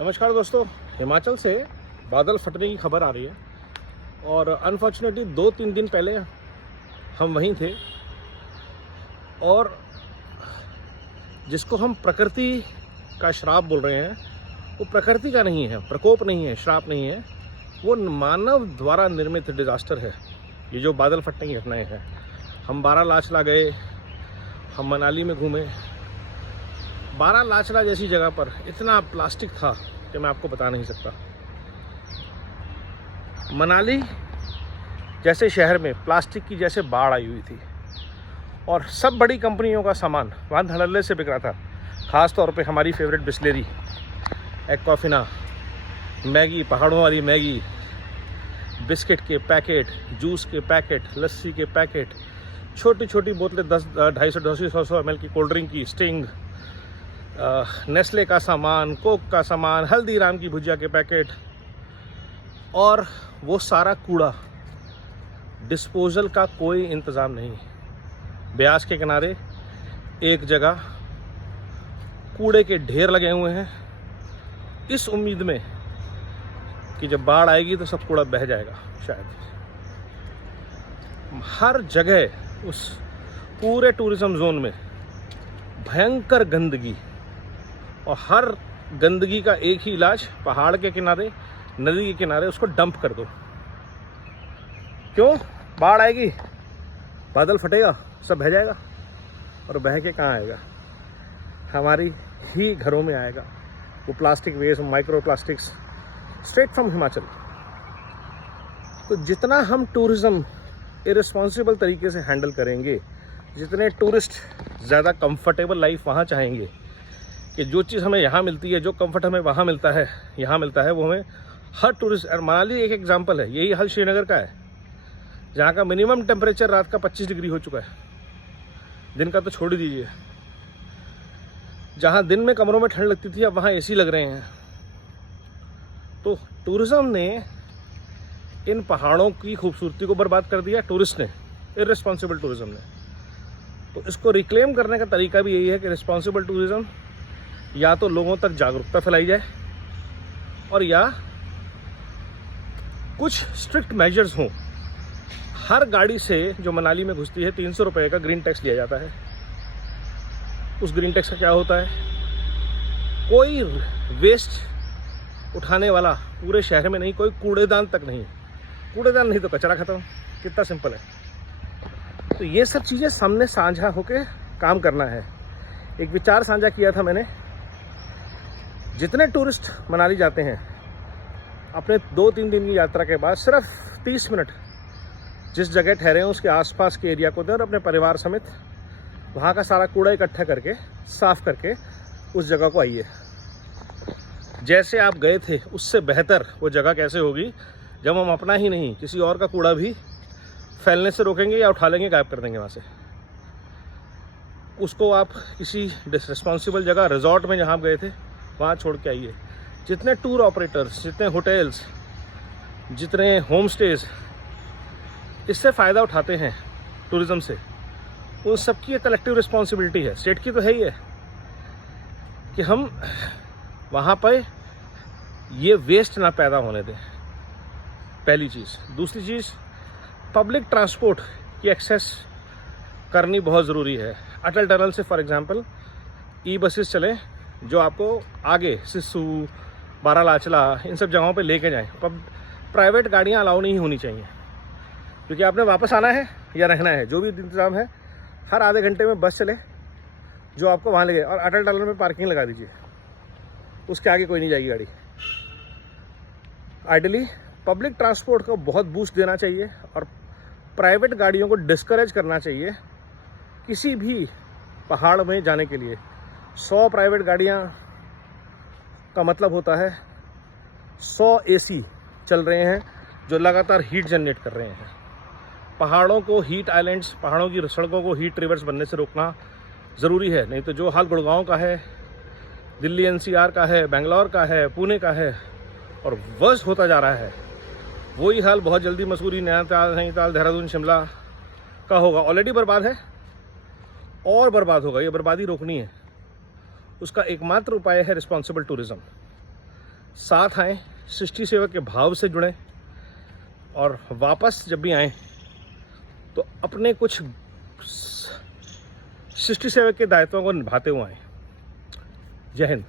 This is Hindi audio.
नमस्कार दोस्तों, हिमाचल से बादल फटने की खबर आ रही है और अनफॉर्चुनेटली 2-3 दिन पहले हम वहीं थे और जिसको हम प्रकृति का श्राप बोल रहे हैं वो प्रकृति का नहीं है, प्रकोप नहीं है, श्राप नहीं है, वो मानव द्वारा निर्मित डिज़ास्टर है। ये जो बादल फटने की घटनाएं हैं, हम बारालाचला गए, हम मनाली में घूमे। बारालाचला जैसी जगह पर इतना प्लास्टिक था कि मैं आपको बता नहीं सकता। मनाली जैसे शहर में प्लास्टिक की जैसे बाढ़ आई हुई थी और सब बड़ी कंपनियों का सामान वहाँ धड़ल्ले से बिक रहा था। ख़ास तौर पे हमारी फेवरेट बिस्लेरी, एक्वाफिना, मैगी, पहाड़ों वाली मैगी, बिस्किट के पैकेट, जूस के पैकेट, लस्सी के पैकेट, छोटी छोटी बोतलें 250-200 ml की कोल्ड ड्रिंक की, स्टिंग, नेस्ले का सामान, कोक का सामान, हल्दीराम की भुजिया के पैकेट और वो सारा कूड़ा। डिस्पोजल का कोई इंतज़ाम नहीं। ब्यास के किनारे एक जगह कूड़े के ढेर लगे हुए हैं, इस उम्मीद में कि जब बाढ़ आएगी तो सब कूड़ा बह जाएगा। शायद हर जगह उस पूरे टूरिज्म जोन में भयंकर गंदगी, और हर गंदगी का एक ही इलाज, पहाड़ के किनारे, नदी के किनारे उसको डंप कर दो। क्यों? बाढ़ आएगी, बादल फटेगा, सब बह जाएगा, और बह के कहाँ आएगा? हमारी ही घरों में आएगा वो plastic waste, micro plastics, straight from Himachal. तो जितना हम टूरिज़्म इररिस्पॉन्सिबल तरीके से हैंडल करेंगे, जितने टूरिस्ट ज़्यादा कंफर्टेबल लाइफ वहाँ चाहेंगे कि जो चीज़ हमें यहाँ मिलती है, जो कंफर्ट हमें वहाँ मिलता है, यहाँ मिलता है, वो हमें हर टूरिस्ट। मनाली एक एग्जांपल है, यही हाल श्रीनगर का है, जहाँ का मिनिमम टेम्परेचर रात का 25 डिग्री हो चुका है, दिन का तो छोड़ ही दीजिए। जहाँ दिन में कमरों में ठंड लगती थी, अब वहाँ एसी लग रहे हैं। तो टूरिज़्म ने इन पहाड़ों की खूबसूरती को बर्बाद कर दिया, टूरिस्ट ने, इररिस्पॉन्सिबल टूरिज़्म ने। तो इसको रिक्लेम करने का तरीका भी यही है कि रिस्पॉन्सिबल टूरिज़्म या तो लोगों तक जागरूकता फैलाई जाए, और या कुछ स्ट्रिक्ट मेजर्स हों। हर गाड़ी से जो मनाली में घुसती है 300 रुपये का ग्रीन टैक्स लिया जाता है। उस ग्रीन टैक्स का क्या होता है? कोई वेस्ट उठाने वाला पूरे शहर में नहीं, कोई कूड़ेदान तक नहीं। कूड़ेदान नहीं तो कचरा खत्म। कितना सिंपल है। तो ये सब चीज़ें सामने साझा होकर काम करना है। एक विचार साझा किया था मैंने, जितने टूरिस्ट मनाली जाते हैं अपने 2-3 दिन की यात्रा के बाद, सिर्फ 30 मिनट जिस जगह ठहरे हैं उसके आसपास के एरिया को दें और अपने परिवार समेत वहाँ का सारा कूड़ा इकट्ठा करके, साफ करके उस जगह को आइए। जैसे आप गए थे उससे बेहतर वो जगह कैसे होगी जब हम अपना ही नहीं, किसी और का कूड़ा भी फैलने से रोकेंगे या उठा लेंगे, गायब कर देंगे वहाँ से। उसको आप किसी रिस्पॉन्सिबल जगह, रिजॉर्ट में जहाँ आप गए थे वहाँ छोड़ के आइए। जितने टूर ऑपरेटर्स, जितने होटल्स, जितने होम स्टेज इससे फ़ायदा उठाते हैं टूरिज़्म से, उन सबकी एक कलेक्टिव रिस्पॉन्सिबिलिटी है। स्टेट की तो है ही है कि हम वहाँ पर ये वेस्ट ना पैदा होने दें, पहली चीज़। दूसरी चीज़, पब्लिक ट्रांसपोर्ट की एक्सेस करनी बहुत ज़रूरी है। अटल टनल से फॉर एग्जांपल ई बसेस चलें जो आपको आगे सिस्सू, बारालाचला, इन सब जगहों पे लेके जाएं। प्राइवेट गाड़ियाँ अलाउ नहीं होनी चाहिए, क्योंकि आपने वापस आना है या रहना है, जो भी इंतज़ाम है। हर आधे घंटे में बस चले जो आपको वहाँ ले जाए, और अटल टनल में पार्किंग लगा दीजिए, उसके आगे कोई नहीं जाएगी गाड़ी। आइडियली पब्लिक ट्रांसपोर्ट को बहुत बूस्ट देना चाहिए और प्राइवेट गाड़ियों को डिस्करेज करना चाहिए किसी भी पहाड़ में जाने के लिए। 100 प्राइवेट गाड़ियाँ का मतलब होता है 100 एसी चल रहे हैं जो लगातार हीट जनरेट कर रहे हैं। पहाड़ों को हीट आइलैंड्स, पहाड़ों की सड़कों को हीट रिवर्स बनने से रोकना ज़रूरी है। नहीं तो जो हाल गुड़गांव का है, दिल्ली NCR का है, बेंगलोर का है, पुणे का है, और वर्स्ट होता जा रहा है, वही हाल बहुत जल्दी मसूरी, नैनीताल, देहरादून, शिमला का होगा। ऑलरेडी बर्बाद है और बर्बाद होगा। ये बर्बादी रोकनी है, उसका एकमात्र उपाय है रिस्पॉन्सिबल टूरिज़्म। साथ आएँ, सृष्टि सेवा के भाव से जुड़ें और वापस जब भी आएँ तो अपने कुछ सृष्टि सेवा के दायित्वों को निभाते हुए आएँ। जय हिंद।